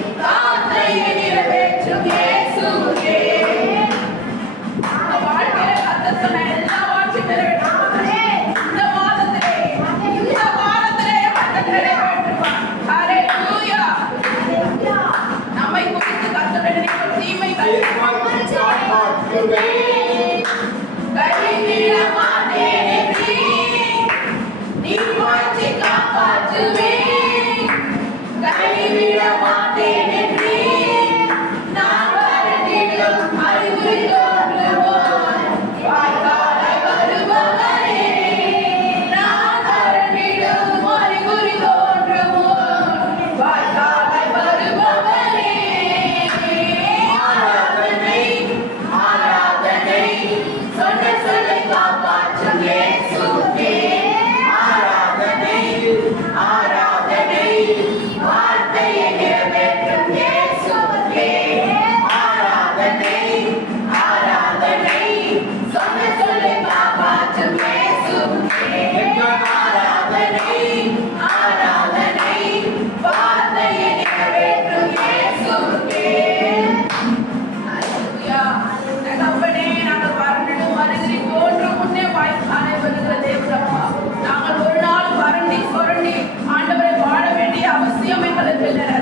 Father, federal.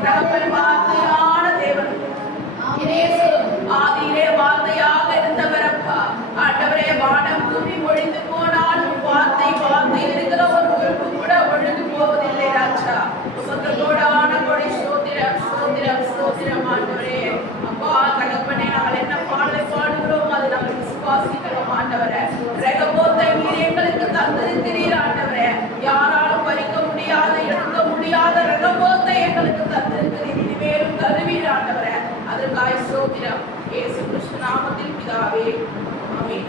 いただきます தந்திருக்கிறீர் இனிமேலும் தருவீர் ஆண்டவரே அதற்காய் சோதிரம் ஏசு கிருஷ்ண நாமத்தில் பிதாவே அமீன்